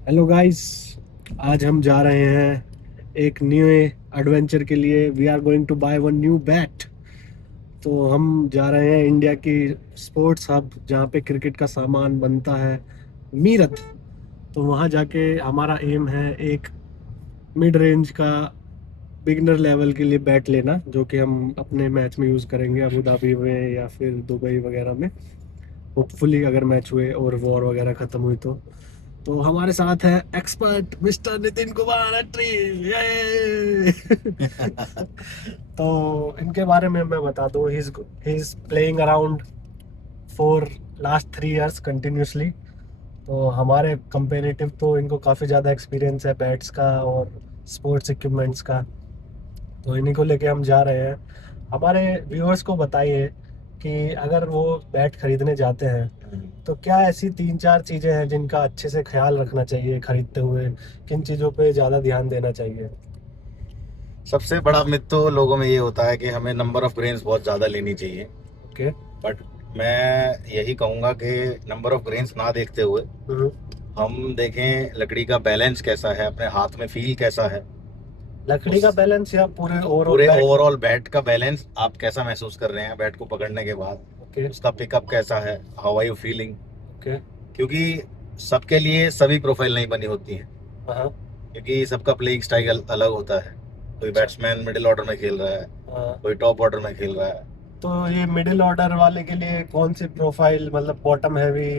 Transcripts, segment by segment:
Hello guys. आज हम जा रहे हैं एक न्यू एडवेंचर के लिए। We are going to buy one new bat. तो हम जा रहे हैं इंडिया की स्पोर्ट्स हब जहाँ पे क्रिकेट का सामान बनता है, मीरत। तो वहाँ जाके हमारा एम है एक मिड रेंज का बिगनर लेवल के लिए बैट लेना, जो कि हम अपने मैच में यूज़ करेंगे अबू धाबी में या फिर दुबई वगैरह में। होपफुली अगर मैच हुए और वॉर वगैरह ख़त्म हुई तो हमारे साथ है एक्सपर्ट मिस्टर नितिन कुमार अट्री। ये तो इनके बारे में मैं बता दूं, he is playing around for last 3 years continuously. तो हमारे कंपेरेटिव तो इनको काफ़ी ज़्यादा एक्सपीरियंस है बैट्स का और स्पोर्ट्स इक्विपमेंट्स का। तो इन्हीं को लेके हम जा रहे हैं। हमारे व्यूअर्स को बताइए कि अगर वो बैट खरीदने जाते हैं तो क्या ऐसी 3-4 चीज़ें हैं जिनका अच्छे से ख्याल रखना चाहिए खरीदते हुए, किन चीज़ों पे ज़्यादा ध्यान देना चाहिए। सबसे बड़ा मिथ तो लोगों में ये होता है कि हमें नंबर ऑफ ग्रेन्स बहुत ज़्यादा लेनी चाहिए। ओके। बट मैं यही कहूँगा कि नंबर ऑफ ग्रेन्स ना देखते हुए हम्म। हम देखें लकड़ी का बैलेंस कैसा है, अपने हाथ में फील कैसा है। लकड़ी का उस बैलेंस या पूरे ओवरऑल पूरे बैट। ओवरऑल बैट का बैलेंस आप कैसा महसूस कर रहे हैं बैट को पकड़ने के बाद। ओके। उसका पिकअप कैसा है, how are you feeling. Okay. क्योंकि सबके लिए सभी प्रोफाइल नहीं बनी होती है, हाँ। क्योंकि सबका प्लेइंग स्टाइल अलग होता है। कोई अच्छा। बैट्समैन मिडिल ऑर्डर में खेल रहा है, हाँ। कोई टॉप ऑर्डर में खेल रहा है। तो ये मिडिल ऑर्डर वाले के लिए कौन सी प्रोफाइल, मतलब बॉटम हैवी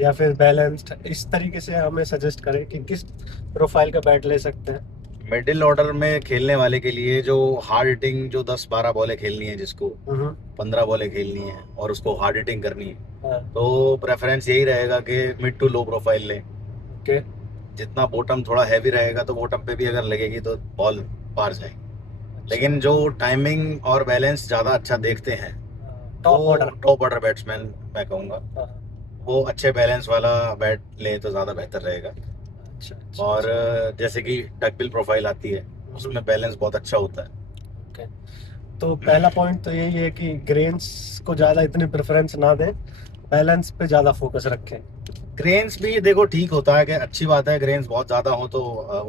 या फिर बैलेंस्ड, इस तरीके से हमें सजेस्ट करें कि किस प्रोफाइल का बैट ले सकते हैं। मिडिल ऑर्डर में खेलने वाले के लिए जो हार्ड हिटिंग, जो 10-12 बॉलें खेलनी है, जिसको हम्म। 15 बॉलें खेलनी है और उसको हार्ड हिटिंग करनी है, हाँ। तो प्रेफरेंस यही रहेगा कि मिड टू लो प्रोफाइल लें। ओके। जितना बॉटम थोड़ा हैवी रहेगा तो बॉटम पे भी अगर लगेगी तो बॉल पार जाएगी। अच्छा। लेकिन जो टाइमिंग और बैलेंस ज़्यादा अच्छा देखते हैं टॉप वो ऑर्डर। टॉप ऑर्डर बैट्समैन, मैं कहूँगा हाँ। वो अच्छे बैलेंस वाला बैट लें तो ज़्यादा बेहतर रहेगा। अच्छा अच्छा और अच्छा। जैसे कि डकबिल प्रोफाइल आती है, उसमें बैलेंस बहुत अच्छा होता है। ओके। तो पहला पॉइंट तो यही है कि ग्रेन्स को ज़्यादा इतनी प्रेफरेंस ना दें, बैलेंस पे ज़्यादा फोकस रखें। ग्रेन्स भी देखो ठीक होता है कि अच्छी बात है, ग्रेन्स बहुत ज़्यादा हो तो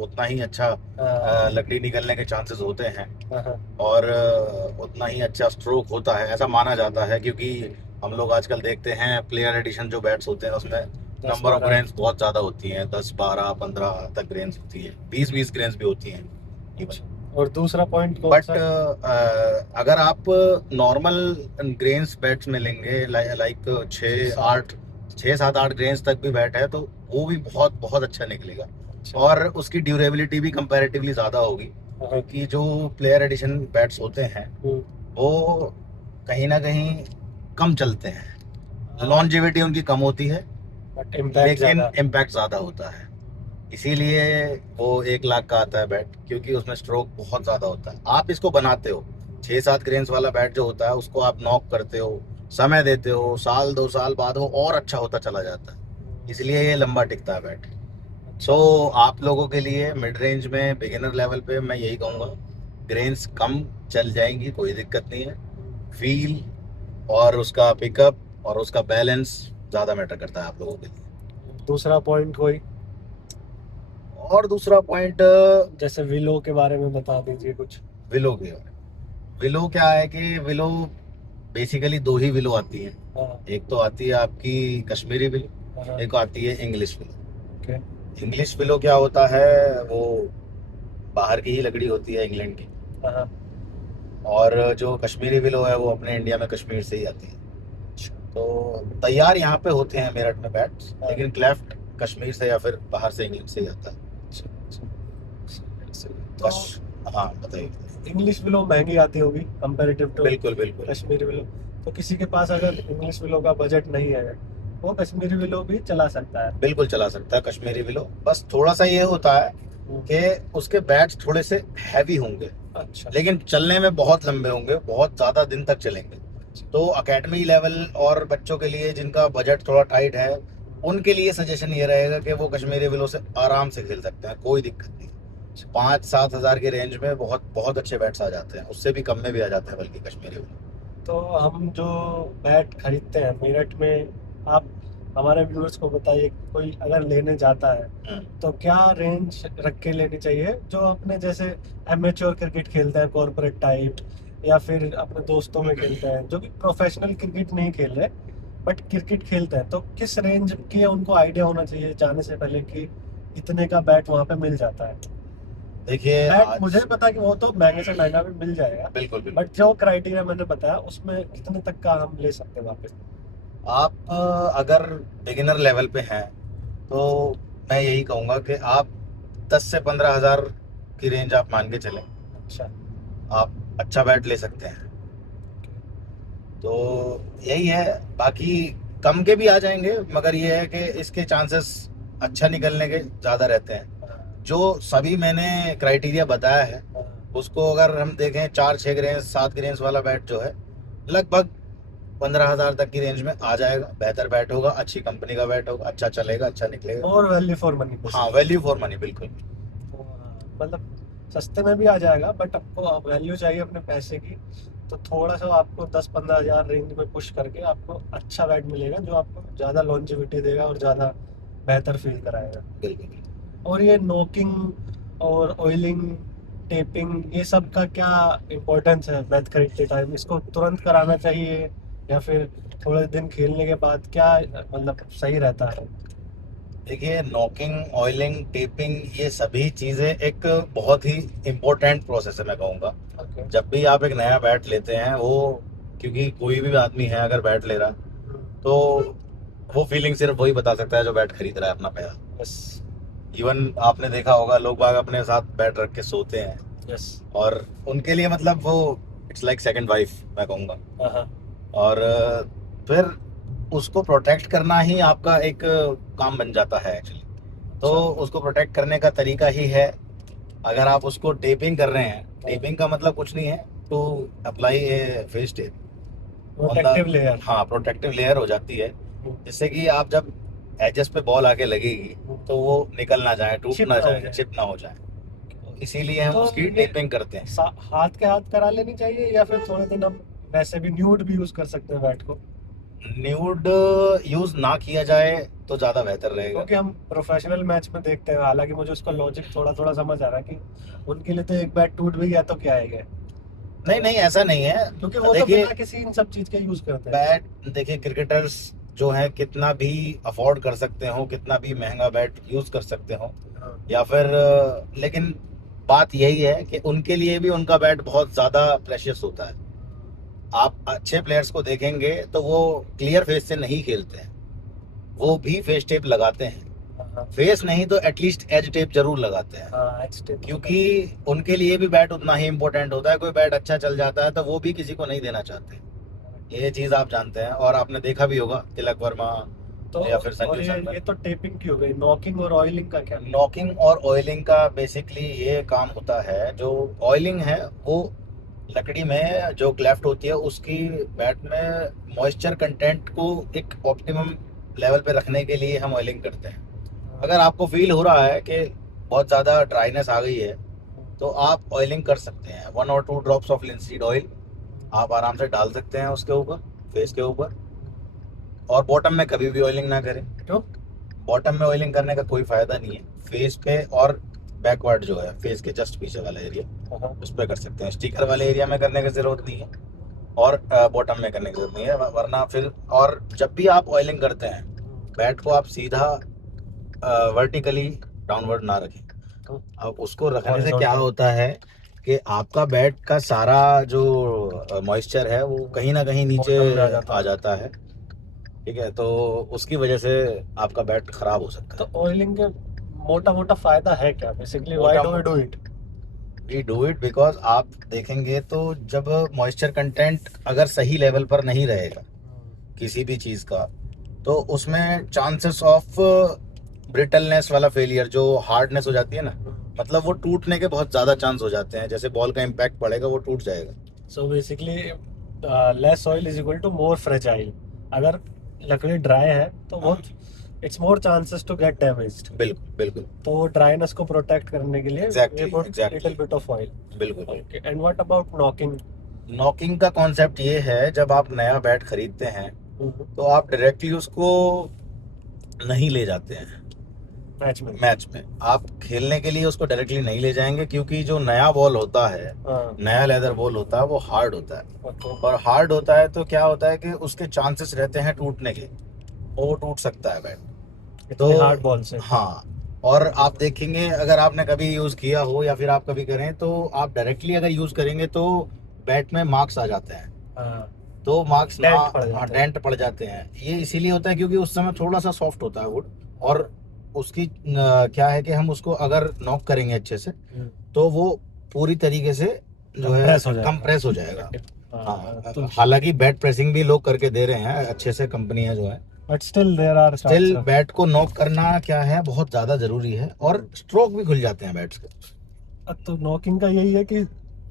उतना ही अच्छा हाँ। लकड़ी निकलने के चांसेस होते हैं। हाँ। हाँ। और उतना ही अच्छा स्ट्रोक होता है, ऐसा माना जाता है। क्योंकि हम लोग आजकल देखते हैं प्लेयर एडिशन जो बैट्स होते हैं उसमें दस नंबर ऑफ बारह ग्रेन्स बहुत ज़्यादा होती हैं, 10-12-15 तक ग्रेन्स होती है, 20-20 ग्रेन्स भी होती हैं इवन। अच्छा। और दूसरा पॉइंट कौन बट सा। अगर आप नॉर्मल ग्रेन्स बैट्स में लेंगे, लाइक छः सात। आठ 6-7-8 ग्रेन्स तक भी बैट है, तो वो भी बहुत बहुत अच्छा निकलेगा। अच्छा। और उसकी ड्यूरेबिलिटी भी कंपैरेटिवली ज़्यादा होगी, हाँ। क्योंकि जो प्लेयर एडिशन बैट्स होते हैं हम्म। वो कहीं ना कहीं कम चलते हैं, हाँ। लॉन्जेविटी उनकी कम होती है, बट इम्पैक्ट लेकिन ज़्यादा। इम्पैक्ट ज़्यादा होता है। इसीलिए वो 1 लाख का आता है बैट, क्योंकि उसमें स्ट्रोक बहुत ज़्यादा होता है। आप इसको बनाते हो 6-7 ग्रेन्स वाला बैट जो होता है, उसको आप नॉक करते हो, समय देते हो, 1-2 साल बाद वो और अच्छा होता चला जाता है। इसलिए ये लंबा टिकता है बैट। सो अच्छा। आप लोगों के लिए मिड रेंज में बिगिनर लेवल पे मैं यही कहूँगा, ग्रेन्स कम चल जाएंगी, कोई दिक्कत नहीं है। फील और उसका पिकअप और उसका बैलेंस ज़्यादा मैटर करता है आप लोगों के लिए। दूसरा पॉइंट कोई, और दूसरा पॉइंट, जैसे विलो के बारे में बता दीजिए कुछ। विलो के बारे में। विलो क्या है कि विलो बेसिकली दो ही विलो आती हैं। हाँ। एक तो आती है आपकी कश्मीरी विलो, हाँ। एक आती है English willow. Okay. English willow क्या होता है, वो बाहर की ही लकड़ी होती है, इंग्लैंड की। हाँ। और जो कश्मीरी विलो है वो अपने इंडिया में कश्मीर से ही आती है। अच्छा। तो तैयार यहाँ पे होते हैं मेरठ में बैट्स, हाँ। लेकिन क्लेफ्ट कश्मीर से या फिर बाहर से, इंग्लैंड से ही आता है। अच्छा अच्छा। सही। तो कश हाँ बताइए। इंग्लिश विलो महंगी आती होगी कंपैरेटिव टू बिल्कुल बिल्कुल। कश्मीरी विलो। तो किसी के पास अगर इंग्लिश विलो का बजट नहीं है, वो कश्मीरी विलो भी चला सकता है। बिल्कुल चला सकता है कश्मीरी विलो, बस थोड़ा सा ये होता है कि उसके बैट्स थोड़े से हैवी होंगे, अच्छा। लेकिन चलने में बहुत लंबे होंगे, बहुत ज़्यादा दिन तक चलेंगे। तो अकेडमी लेवल और बच्चों के लिए जिनका बजट थोड़ा टाइट है, उनके लिए सजेशन ये रहेगा कि वो कश्मीरी विलो से आराम से खेल सकते हैं, कोई दिक्कत नहीं। 5-7 हज़ार के रेंज में बहुत बहुत अच्छे बैट्स आ जाते हैं, उससे भी कम में भी आ जाते हैं बल्कि कश्मीरी विलो। तो हम जो बैट खरीदते हैं मेरठ में, आप हमारे व्यूअर्स को बताइए, कोई अगर लेने जाता है तो क्या रेंज रख के लेनी चाहिए, जो अपने जैसे एमेच्योर क्रिकेट खेलते हैं कॉर्पोरेट टाइप, या फिर अपने दोस्तों में खेलते हैं जो कि प्रोफेशनल क्रिकेट नहीं खेल रहे बट क्रिकेट खेलते हैं, तो किस रेंज के उनको आइडिया होना चाहिए जाने से पहले कि इतने का बैट वहाँ पे मिल जाता है? देखिए बैट मुझे पता है कि वो तो महंगे से महंगा भी मिल जाएगा, बिल्कुल बिल्कुल। बट जो क्राइटेरिया मैंने बताया उसमें कितने तक का हम ले सकते हैं वापस? आप अगर बिगिनर लेवल पे हैं तो मैं यही कहूँगा कि आप 10 से 15 हज़ार की रेंज आप मान के चलें, अच्छा, आप अच्छा बैट ले सकते हैं। तो यही है, बाकी कम के भी आ जाएंगे, मगर ये है कि इसके चांसेस अच्छा निकलने के ज़्यादा रहते हैं। जो सभी मैंने क्राइटेरिया बताया है उसको अगर हम देखें, 4-6 ग्रेन्स 7 ग्रेन्स वाला बैट जो है लगभग 15 हज़ार तक की रेंज में आ जाएगा। बेहतर बैट होगा, अच्छी कंपनी का बैट होगा, अच्छा चलेगा, अच्छा निकलेगा। और वैल्यू फॉर मनी। हाँ, वैल्यू फॉर मनी बिल्कुल। मतलब सस्ते में भी आ जाएगा बट आपको वैल्यू चाहिए अपने पैसे की, तो थोड़ा सा आपको 10-15 हज़ार रेंज में पुश करके आपको अच्छा बैट मिलेगा जो आपको ज़्यादा लॉन्जिविटी देगा और ज़्यादा बेहतर फील कराएगा। बिल्कुल। और ये नोकिंग और ऑयलिंग, टेपिंग, ये सब का क्या इम्पोर्टेंस है बैट खरीदते टाइम? इसको तुरंत कराना चाहिए या फिर थोड़े दिन खेलने के बाद, क्या मतलब सही रहता है? देखिए, नॉकिंग, ऑयलिंग, टेपिंग, ये सभी चीज़ें एक बहुत ही इम्पोर्टेंट प्रोसेस है मैं कहूँगा। ओके। जब भी आप एक नया बैट लेते हैं, वो क्योंकि कोई भी आदमी है अगर बैट ले रहा है तो वो फीलिंग सिर्फ वही बता सकता है जो बैट खरीद रहा है अपना पहला। यस। इवन आपने देखा होगा लोग बाग अपने साथ बैट रख के सोते हैं, यस। और उनके लिए मतलब वो इट्स लाइक सेकंड वाइफ मैं कहूँगा। हाँ। और फिर उसको प्रोटेक्ट करना ही आपका एक काम बन जाता है एक्चुअली। तो उसको प्रोटेक्ट करने का तरीका ही है, अगर आप उसको टेपिंग कर रहे हैं, टेपिंग का मतलब कुछ नहीं है to apply a face tape, protective layer. हाँ, प्रोटेक्टिव लेयर हो जाती है, जिससे कि आप जब एजेस पे बॉल आके लगेगी तो वो निकल ना जाए, टूट चिप ना ना हो जाए, जाए। चिप ना हो जाए। तो इसीलिए हम तो उसकी ये टेपिंग करते हैं। हाथ के हाथ करा लेनी चाहिए या फिर थोड़े दिन हम वैसे भी न्यूड भी यूज कर सकते हैं बैट को? न्यूड यूज ना किया जाए तो ज्यादा बेहतर रहेगा। क्योंकि हम प्रोफेशनल मैच में देखते हैं, हालांकि मुझे उसका लॉजिक थोड़ा थोड़ा समझ आ रहा है कि उनके लिए तो एक बैट टूट भी गया तो क्या है, नहीं नहीं, ऐसा नहीं है, क्योंकि वो तो देखिए बिना किसी इन सब चीज के यूज करते हैं। बैट, देखिए क्रिकेटर्स जो है कितना भी अफोर्ड कर सकते हो, कितना भी महंगा बैट यूज कर सकते हो, या फिर लेकिन बात यही है कि उनके लिए भी उनका बैट बहुत ज्यादा प्रेशियस होता है। आप अच्छे प्लेयर्स को देखेंगे तो वो क्लियर फेस से नहीं खेलते हैं, वो भी फेस टेप लगाते हैं। फेस नहीं तो एटलीस्ट एज टेप जरूर लगाते हैं, क्योंकि उनके लिए भी बैट उतना ही इम्पोर्टेंट होता है। कोई बैट अच्छा चल जाता है तो वो भी किसी को नहीं देना चाहते, ये चीज आप जानते हैं, और आपने देखा भी होगा तिलक वर्मा तो या फिर और संजू सैमसन। ये तो टेपिंग की हो गई, नॉकिंग और ऑयलिंग का क्या? नॉकिंग और ऑयलिंग का बेसिकली ये काम होता है, जो ऑयलिंग है वो लकड़ी में जो क्लेफ्ट होती है उसकी बैट में मॉइस्चर कंटेंट को एक ऑप्टिमम लेवल पे रखने के लिए हम ऑयलिंग करते हैं। अगर आपको फील हो रहा है कि बहुत ज़्यादा ड्राइनेस आ गई है तो आप ऑयलिंग कर सकते हैं। 1 और 2 ड्रॉप्स ऑफ लिंसीड ऑयल आप आराम से डाल सकते हैं उसके ऊपर, फेस के ऊपर। और बॉटम में कभी भी ऑयलिंग ना करें। क्यों? बॉटम में ऑयलिंग करने का कोई फायदा नहीं है। फेस पे और बैकवर्ड जो है फेस के जस्ट पीछे वाला एरिया उस पर कर सकते हैं, स्टिकर वाले एरिया में करने की जरूरत नहीं है, और बॉटम में करने की जरूरत नहीं है, वरना फिर। और जब भी आप ऑयलिंग करते हैं बैट को आप सीधा वर्टिकली डाउनवर्ड ना रखें। अब उसको रखने से क्या होता है कि आपका बैट का सारा जो मॉइस्चर है वो कहीं ना कहीं नीचे आ जाता है, ठीक है, तो उसकी वजह से आपका बैट खराब हो सकता है। तो ऑयलिंग के मोटा मोटा फायदा है क्या basically? Why do we do it? We do it because आप देखेंगे तो जब मॉइस्चर कंटेंट अगर सही लेवल पर नहीं रहेगा किसी भी चीज़ का, तो उसमें चांसेस ऑफ ब्रिटलनेस वाला फेलियर, जो हार्डनेस हो जाती है ना, मतलब वो टूटने के बहुत ज़्यादा चांस हो जाते हैं। जैसे बॉल का इम्पैक्ट पड़ेगा वो टूट जाएगा। So basically less oil is equal to more fragile. अगर लकड़ी ड्राई है तो वो it's more chances to get damaged. बिल्कुल बिल्कुल। तो ड्राइनेस को प्रोटेक्ट करने के लिए लिटिल बिट ऑफ ऑयल। बिल्कुल। Okay, and what about knocking? Knocking का कॉन्सेप्ट ये है, जब आप नया बैट खरीदते हैं तो आप डायरेक्टली उसको नहीं ले जाते हैं मैच में? मैच में। आप खेलने के लिए उसको डायरेक्टली नहीं ले जाएंगे, क्योंकि जो नया बॉल होता है, हाँ। नया लेदर बॉल होता है, वो हार्ड होता है। ओके। और हार्ड होता है तो क्या होता है कि उसके चांसेस रहते हैं टूटने के, वो टूट सकता है बैट। तो इतने हार्ड बॉल से? हाँ, और आप देखेंगे, अगर आपने कभी यूज़ किया हो या फिर आप कभी करें, तो आप डायरेक्टली अगर यूज़ करेंगे तो बैट में मार्क्स आ जाते हैं। हाँ, तो मार्क्स ना, डेंट पड़ हाँ, जाते हैं। डेंट पड़ जाते हैं। ये इसीलिए होता है क्योंकि उस समय थोड़ा सा सॉफ्ट होता है वुड। और उसकी क्या है कि हम उसको अगर नॉक करेंगे अच्छे से, तो वो पूरी तरीके से जो है कंप्रेस हो जाएगा। कंप्रेस हो जाएगा। हाँ, हाँ, तो हालांकि बैट प्रेसिंग भी लोग करके दे रहे हैं अच्छे से, कंपनियां जो है। But still there are still chances. Bat को नॉक करना क्या है, बहुत ज्यादा जरूरी है, और स्ट्रोक भी खुल जाते हैं बैट्स के। तो नॉकिंग का यही है कि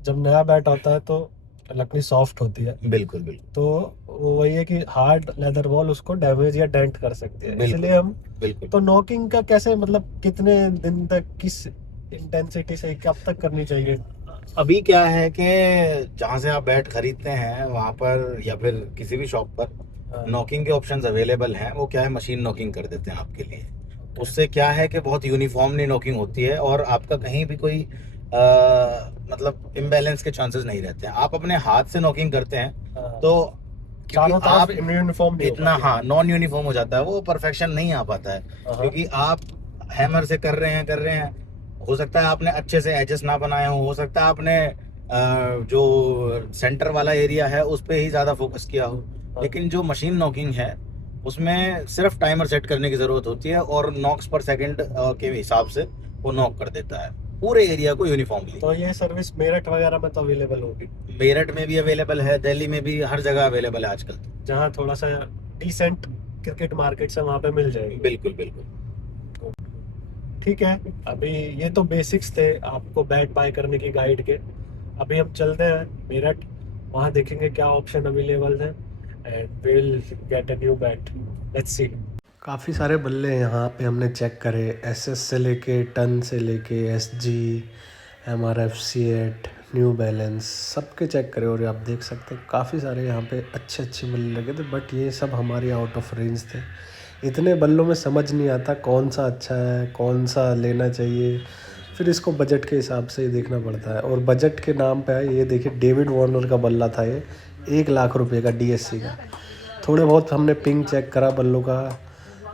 जब नया बैट आता है तो लकड़ी सॉफ्ट होती है, बिल्कुल बिल्कुल तो वो वही है कि हार्ड लेदर बॉल उसको डैमेज या डेंट कर सकती है, बिल्कुल इसलिए हम। बिल्कुल। तो नॉकिंग का कैसे, मतलब कितने दिन तक, किस इंटेंसिटी से, कब तक करनी चाहिए? अभी क्या है कि जहाँ से आप बैट खरीदते हैं वहाँ पर या फिर किसी भी शॉप पर हाँ, नॉकिंग के ऑप्शंस अवेलेबल हैं। वो क्या है, मशीन नॉकिंग कर देते हैं आपके लिए। ओके। उससे क्या है कि बहुत यूनिफॉर्मली नॉकिंग होती है, और आपका कहीं भी कोई मतलब इम्बैलेंस के चांसेस नहीं रहते हैं। आप अपने हाथ से नॉकिंग करते हैं हाँ, तो क्योंकि चारों आप तरफ यूनिफॉर्म नहीं हो इतना, पाती। हाँ, नॉन यूनिफॉर्म हो जाता है, वो परफेक्शन नहीं आ पाता है। हाँ, क्योंकि आप हैमर से कर रहे हैं, हो सकता है आपने अच्छे से एजेस ना बनाए हो सकता है आपने जो सेंटर वाला एरिया है उस पे ही ज़्यादा फोकस किया हो। हाँ। लेकिन जो मशीन नॉकिंग है, उसमें सिर्फ टाइमर सेट करने की ज़रूरत होती है, और नॉक्स पर सेकंड के हिसाब से वो नॉक कर देता है पूरे एरिया को यूनिफॉर्मली। तो ये सर्विस मेरठ वगैरह में तो अवेलेबल होगी? मेरठ में भी अवेलेबल है, दिल्ली में भी, हर जगह अवेलेबल है आजकल। जहाँ थोड़ा सा डिसेंट क्रिकेट मार्केट है वहाँ पे मिल जाएगी। बिल्कुल बिल्कुल। ठीक है। अभी ये तो बेसिक्स थे आपको बैट बाय करने की गाइड के। अभी हम चलते हैं मेरठ, वहाँ देखेंगे क्या ऑप्शन अवेलेबल है, and will get a new bat. Let's see. काफ़ी सारे बल्ले यहाँ पे हमने चेक करे, एसएस से लेके टन से लेके एसजी, एमआरएफ, सी8, न्यू बैलेंस, सबके चेक करे। और आप देख सकते हैं काफ़ी सारे यहाँ पे अच्छे अच्छे बल्ले लगे थे, बट ये सब हमारी आउट ऑफ रेंज थे। इतने बल्लों में समझ नहीं आता कौन सा अच्छा है, कौन सा लेना चाहिए। फिर इसको बजट के हिसाब से ही देखना पड़ता है। और बजट के नाम पे है, ये देखिए डेविड वार्नर का बल्ला था ये, 1 लाख रुपए का, डीएससी का। थोड़े बहुत हमने पिंग चेक करा बल्लों का,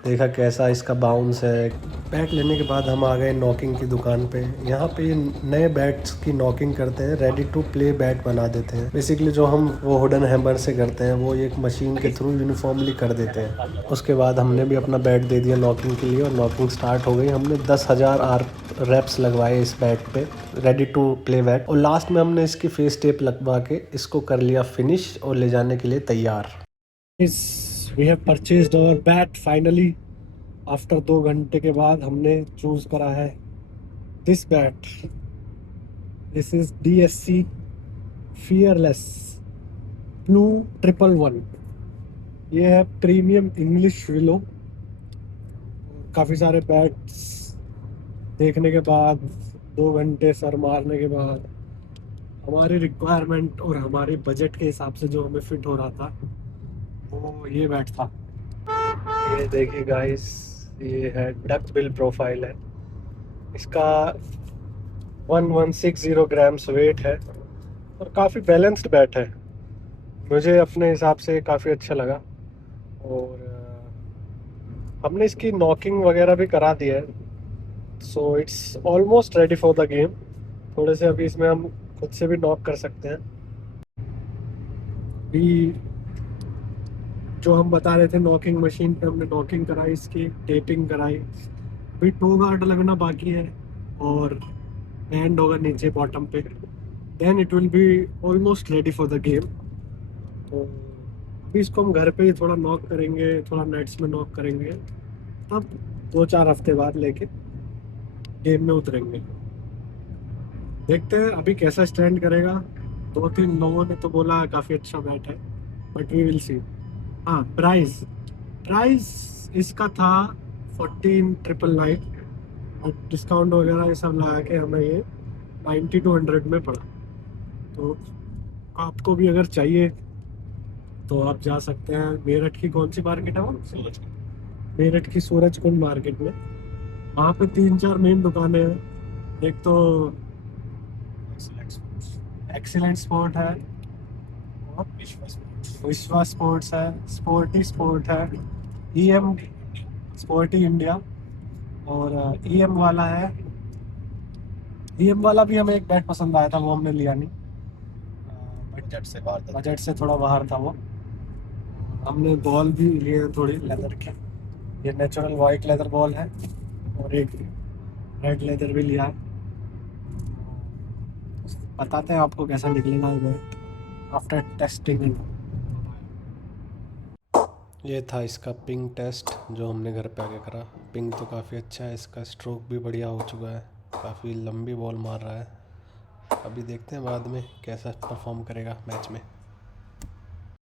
देखा कैसा इसका बाउंस है। बैट लेने के बाद हम आ गए नॉकिंग की दुकान पे। यहाँ पे ये नए बैट्स की नॉकिंग करते हैं, रेडी टू प्ले बैट बना देते हैं। बेसिकली जो हम वो वुडन हैमर से करते हैं, वो एक मशीन के थ्रू यूनिफॉर्मली कर देते हैं। उसके बाद हमने भी अपना बैट दे दिया नॉकिंग के लिए, और नॉकिंग स्टार्ट हो गई। हमने 10,000 रेप्स लगवाए इस बैट पे, रेडी टू प्ले बैट। और लास्ट में हमने इसकी फेस टेप लगवा के इसको कर लिया फिनिश, और ले जाने के लिए तैयार। We have purchased our bat finally. After 2 घंटे के बाद हमने चूज करा है this bat. This is DSC fearless blue 111। ये है प्रीमियम इंग्लिश विलो। काफ़ी सारे बैट्स देखने के बाद, 2 घंटे सर मारने के बाद, हमारी रिक्वायरमेंट और हमारे बजट के हिसाब से जो हमें फिट हो रहा था, वो ये बैट था। ये देखिए गाइस, ये है डक बिल प्रोफाइल है इसका, 1160 ग्राम्स वेट है, और काफ़ी बैलेंस्ड बैट है। मुझे अपने हिसाब से काफ़ी अच्छा लगा। और हमने इसकी नॉकिंग वगैरह भी करा दी है, so it's almost ready for the game. थोड़े से अभी इसमें हम खुद से भी नॉक कर सकते हैं। भी जो हम बता रहे थे, नॉकिंग मशीन पे हमने नॉकिंग कराई, इसकी टेपिंग कराई। अभी टो गार्ड लगना बाकी है, और बैंड होगा नीचे बॉटम पे, then it will be almost ready for the game. तो अभी इसको हम घर पे ही थोड़ा नॉक करेंगे, थोड़ा नेट्स में नॉक करेंगे, तब 2-4 हफ्ते बाद लेके गेम में उतरेंगे। देखते हैं अभी कैसा स्टैंड करेगा। 2-3 लोगों ने तो बोला काफ़ी अच्छा बैट है, बट वी विल सी। हाँ, प्राइस प्राइस इसका था 14,999, और डिस्काउंट वगैरह ये सब लगा के हमें ये 90 to 100 में पड़ा। तो आपको भी अगर चाहिए तो आप जा सकते हैं। मेरठ की कौन सी मार्केट है वो? मेरठ की सूरज कुंड मार्केट में। वहाँ पे 3-4 मेन दुकानें हैं। एक तो एक्सीलेंट स्पोर्ट है, और विश्वा स्पोर्ट्स है, स्पोर्टी स्पोर्ट है, ईएम स्पोर्टी इंडिया, और ईएम वाला है। ईएम वाला भी हमें एक बैट पसंद आया था, वो हमने लिया नहीं, बजट से बाहर था। बजट से थोड़ा बाहर था वो। हमने बॉल भी लिए हैं थोड़ी लेदर के। ये नेचुरल वाइट लेदर बॉल है, और एक रेड लेदर भी लिया है। बताते हैं आपको कैसा निकलेगा ये बैट आफ्टर टेस्टिंग। ये था इसका पिंग टेस्ट जो हमने घर पे आके करा। पिंग तो काफ़ी अच्छा है, इसका स्ट्रोक भी बढ़िया हो चुका है, काफ़ी लंबी बॉल मार रहा है। अभी देखते हैं बाद में कैसा परफॉर्म करेगा मैच में।